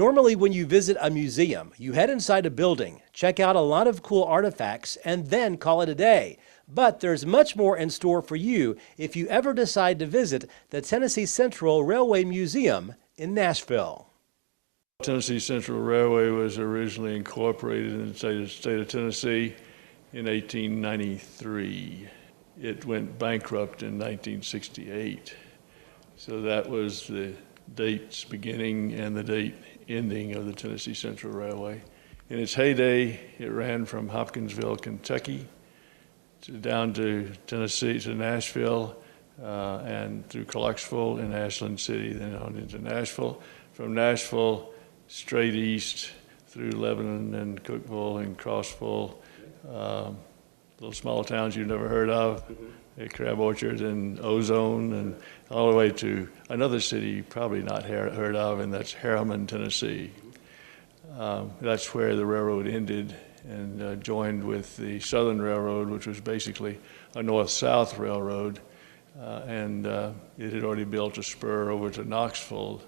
Normally, when you visit a museum, you head inside a building, check out a lot of cool artifacts, and then call it a day. But there's much more in store for you if you ever decide to visit the Tennessee Central Railway Museum in Nashville. Tennessee Central Railway was originally incorporated in the state of Tennessee in 1893. It went bankrupt in 1968. So that was the date's beginning and the date ending of the Tennessee Central Railway. In its heyday, it ran from Hopkinsville, Kentucky, down to Tennessee, to Nashville, and through Clarksville and Ashland City, then on into Nashville. From Nashville, straight east through Lebanon and Cookeville and Crossville, little small towns you've never heard of, Crab Orchard and Ozone, and all the way to another city you probably not heard of, and that's Harriman, Tennessee. That's where the railroad ended and joined with the Southern Railroad, which was basically a north-south railroad, and it had already built a spur over to Knoxville,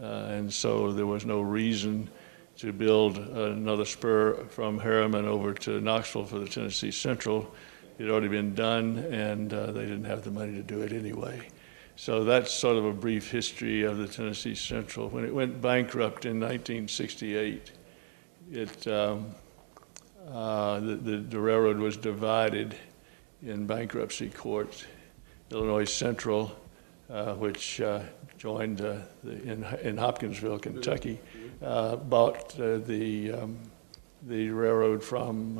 and so there was no reason to build another spur from Harriman over to Knoxville for the Tennessee Central. It had already been done, and they didn't have the money to do it anyway. So that's sort of a brief history of the Tennessee Central. When it went bankrupt in 1968, the railroad was divided in bankruptcy court. Illinois Central, which joined in Hopkinsville, Kentucky, bought the railroad from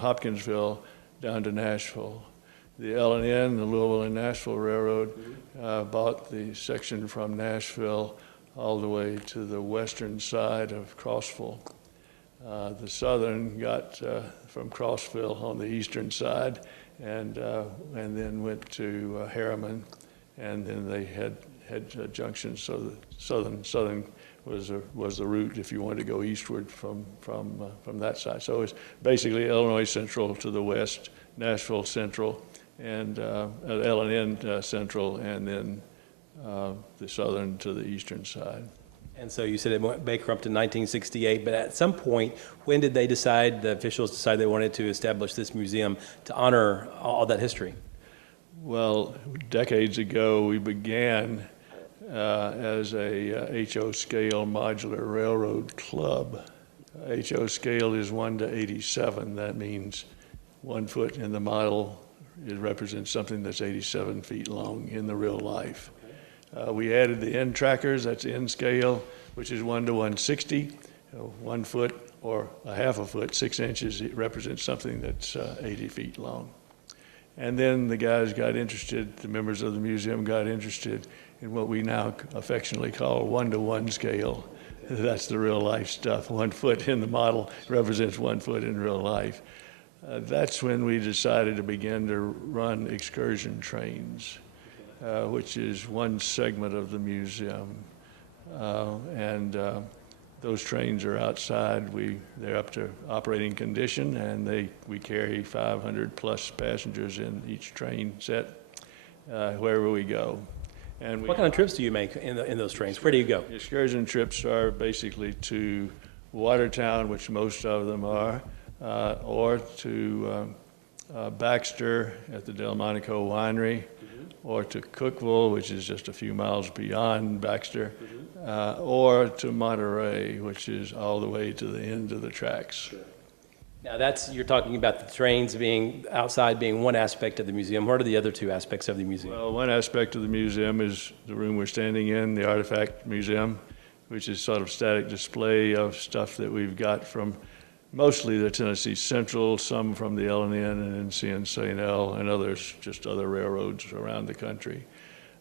Hopkinsville down to Nashville. The L&N, the Louisville and Nashville Railroad, bought the section from Nashville all the way to the western side of Crossville. The Southern got from Crossville on the eastern side, and then went to Harriman, and then they had junctions. So the Southern was the route if you wanted to go eastward from that side. So it's basically Illinois Central to the west, Nashville Central, and L&N Central, and then the Southern to the eastern side. And so you said it went bankrupt in 1968, but at some point, when did they decide, the officials decide they wanted to establish this museum to honor all that history? Well, decades ago, we began as a H.O. scale modular railroad club. H.O. scale is 1 to 87. That means 1 foot in the model, it represents something that's 87 feet long in the real life. We added the end trackers, that's N scale, which is 1 to 160. 1 foot or a half a foot, 6 inches, it represents something that's 80 feet long. And then the guys got interested, the members of the museum got interested in what we now affectionately call 1 to 1 scale. That's the real life stuff. 1 foot in the model represents 1 foot in real life. That's when we decided to begin to run excursion trains, which is one segment of the museum. Those trains are outside. They're up to operating condition, and we carry 500 plus passengers in each train set wherever we go. And what kind of trips do you make in those trains? Where do you go? Excursion trips are basically to Watertown, which most of them are, or to Baxter at the Delmonico Winery, or to Cookeville, which is just a few miles beyond Baxter, or to Monterey, which is all the way to the end of the tracks. Now you're talking about the trains being outside being one aspect of the museum. What are the other two aspects of the museum? Well, one aspect of the museum is the room we're standing in, the Artifact Museum, which is sort of static display of stuff that we've got from mostly the Tennessee Central, some from the L&N and NCTV, and others, just other railroads around the country.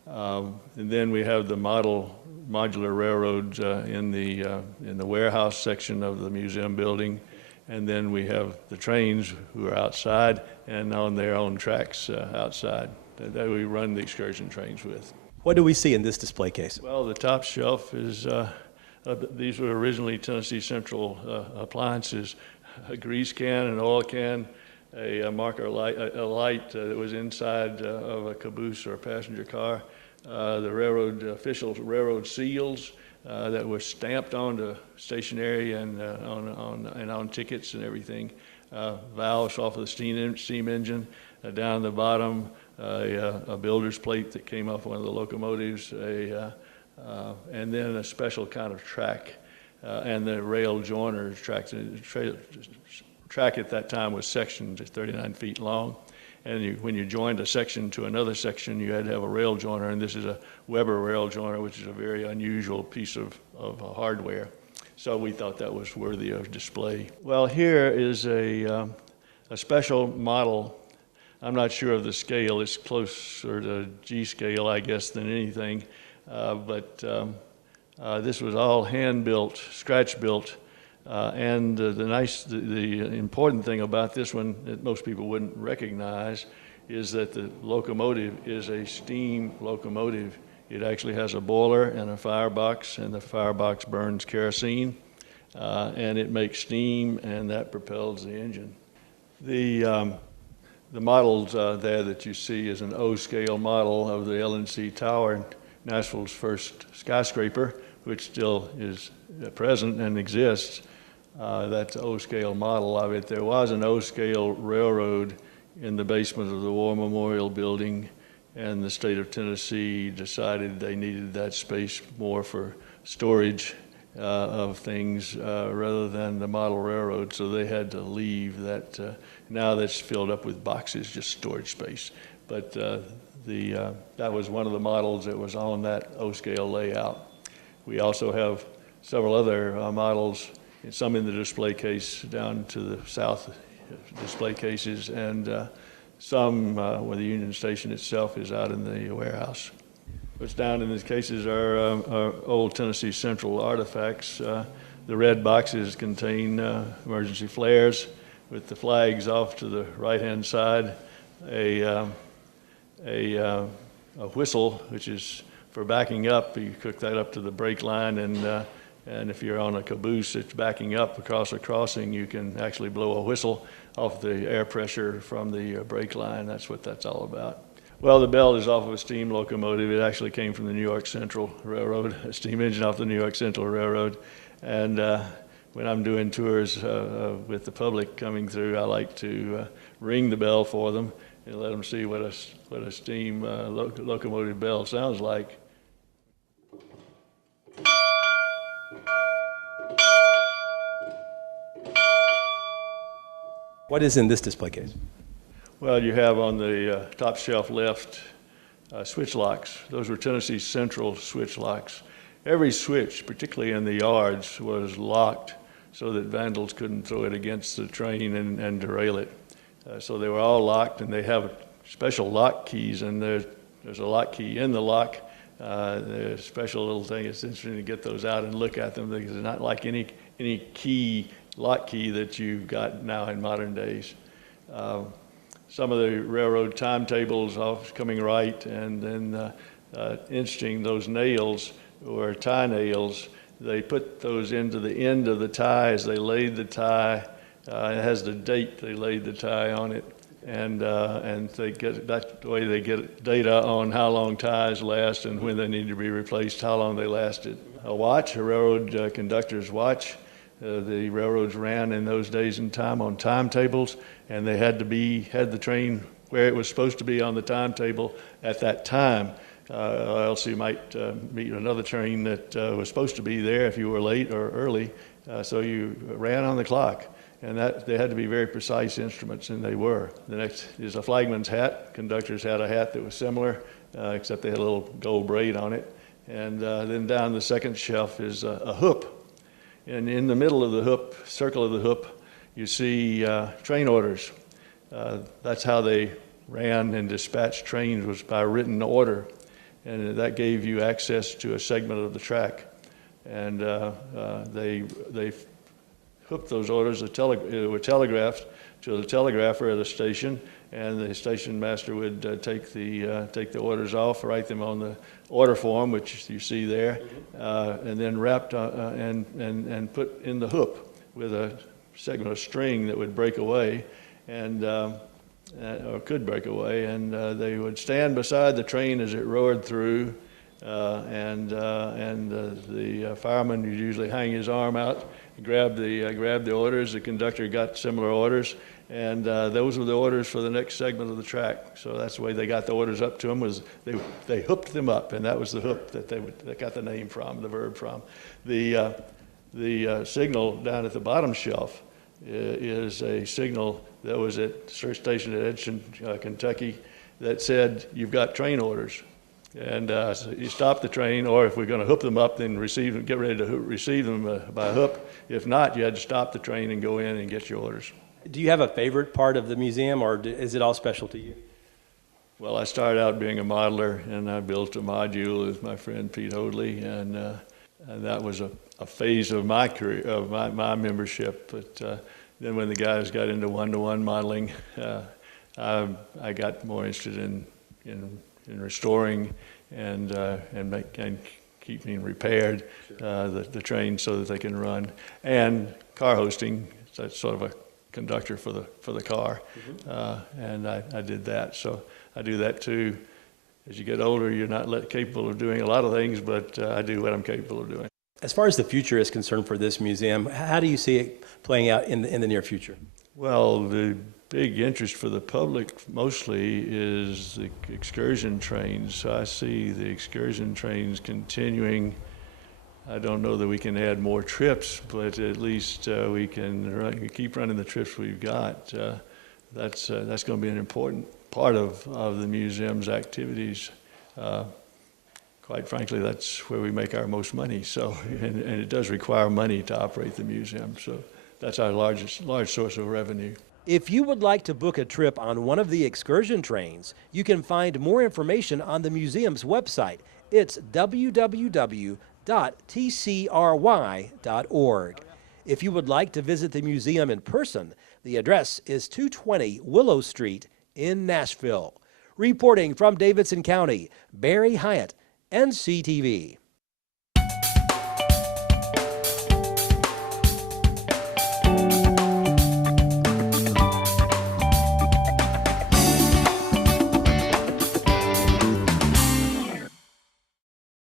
And then we have the modular railroads in the warehouse section of the museum building. And then we have the trains who are outside and on their own tracks outside that we run the excursion trains with. What do we see in this display case? Well, the top shelf is, these were originally Tennessee Central appliances, a grease can, an oil can, a marker light, a light that was inside of a caboose or a passenger car, the railroad official railroad seals, that were stamped onto stationery and on tickets and everything. Valves off of the steam engine. Down the bottom, a builder's plate that came off one of the locomotives, and then a special kind of track, and the rail joiner track. Track at that time was sectioned, 39 feet long, and when you joined a section to another section, you had to have a rail joiner, and this is a Weber rail joiner, which is a very unusual piece of hardware. So we thought that was worthy of display. Well, here is a special model. I'm not sure of the scale. It's closer to G scale, I guess, than anything. But this was all hand-built, scratch-built. And the important thing about this one that most people wouldn't recognize is that the locomotive is a steam locomotive. It actually has a boiler and a firebox, and the firebox burns kerosene, and it makes steam, and that propels the engine. The models there that you see is an O-scale model of the LNC Tower, Nashville's first skyscraper, which still is present and exists. That's an O-scale model of it. There was an O-scale railroad in the basement of the War Memorial Building, and the state of Tennessee decided they needed that space more for storage of things rather than the model railroad, so they had to leave that. Now that's filled up with boxes, just storage space. But that was one of the models that was on that O-scale layout. We also have several other models, some in the display case down to the south display cases, and some where the Union Station itself is out in the warehouse. What's down in these cases are old Tennessee Central artifacts. The red boxes contain emergency flares with the flags off to the right-hand side, a whistle, which is for backing up. You hook that up to the brake line, and if you're on a caboose that's backing up across a crossing, you can actually blow a whistle off the air pressure from the brake line. That's what that's all about. Well, the bell is off of a steam locomotive. It actually came from the New York Central Railroad, a steam engine off the New York Central Railroad. And when I'm doing tours with the public coming through, I like to ring the bell for them and let them see what a steam locomotive bell sounds like. What is in this display case? Well, you have on the top shelf left switch locks. Those were Tennessee Central switch locks. Every switch, particularly in the yards, was locked so that vandals couldn't throw it against the train and derail it. So they were all locked, and they have special lock keys, and there's a lock key in the lock. There's a special little thing. It's interesting to get those out and look at them because they're not like any lock key that you've got now in modern days. Some of the railroad timetables off coming right, and then interesting, those nails were tie nails. They put those into the end of the tie as they laid the tie. It has the date they laid the tie on it, and they get that way they get data on how long ties last and when they need to be replaced, how long they lasted. A watch, a railroad conductor's watch. The railroads ran in those days and time on timetables, and they had the train where it was supposed to be on the timetable at that time, or else you might meet another train that was supposed to be there if you were late or early. So you ran on the clock, and that they had to be very precise instruments, and they were. The next is a flagman's hat. Conductors had a hat that was similar, except they had a little gold braid on it. And then down the second shelf is a hoop. And in the middle of the hoop, circle of the hoop, you see train orders. That's how they ran and dispatched trains, was by written order. And that gave you access to a segment of the track. And they hooked those orders, were telegraphed to the telegrapher at a station, and the station master would take the orders off, write them on the order form, which you see there, and then wrapped and put in the hoop with a segment of string that would break away, and or could break away, and they would stand beside the train as it roared through, The fireman would usually hang his arm out, grab the orders. The conductor got similar orders, and those were the orders for the next segment of the track. So that's the way they got the orders up to them, was they hooked them up, and that was the hook that they got the name from, the verb from. The signal down at the bottom shelf is a signal that was at search station at Edson, Kentucky, that said, "You've got train orders." And so you stop the train, or if we're going to hook them up, then get ready to receive them by hook. If not, you had to stop the train and go in and get your orders. Do you have a favorite part of the museum, or is it all special to you? Well, I started out being a modeler, and I built a module with my friend Pete Hoadley, and that was a phase of my career, of my membership. But then when the guys got into one-to-one modeling, I got more interested in restoring and keeping repaired the trains so that they can run, and car hosting. So that's sort of a conductor for the car, and I did that. So I do that too. As you get older, you're not capable of doing a lot of things, but I do what I'm capable of doing. As far as the future is concerned for this museum, how do you see it playing out in the near future? Well, the big interest for the public mostly is the excursion trains. So I see the excursion trains continuing. I don't know that we can add more trips, but at least we can keep running the trips we've got. That's going to be an important part of the museum's activities. Quite frankly, that's where we make our most money. So, and it does require money to operate the museum. So that's our large source of revenue. If you would like to book a trip on one of the excursion trains, you can find more information on the museum's website. It's www.tcry.org. If you would like to visit the museum in person, the address is 220 Willow Street in Nashville. Reporting from Davidson County, Barry Hyatt, NCTV.